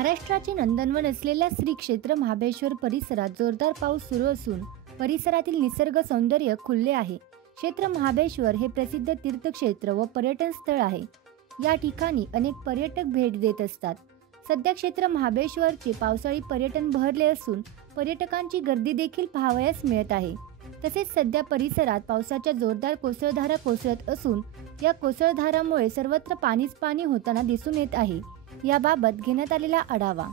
महाराष्ट्राचे नंदनवन असलेल्या श्री क्षेत्र महाबळेश्वर परिसरात जोरदार पाऊस सुरू असून परिसरातील निसर्ग सौंदर्य खुलले आहे। क्षेत्र महाबळेश्वर हे प्रसिद्ध तीर्थक्षेत्र व पर्यटन स्थळ आहे। या ठिकाणी अनेक पर्यटक भेट देत असतात। सध्या क्षेत्र महाबळेश्वरचे पावसाळी पर्यटन बहरले असून पर्यटकांची गर्दी देखील पाहावयास मिळत आहे। तसेच सध्या परिसरात पावसाच्या जोरदार कोसळधारा कोसळत असून या कोसळधारामुळे सर्वत्र पाणीच पाणी होताना दिसून येत आहे। याबाबत घेण्यात आलेला आढावा।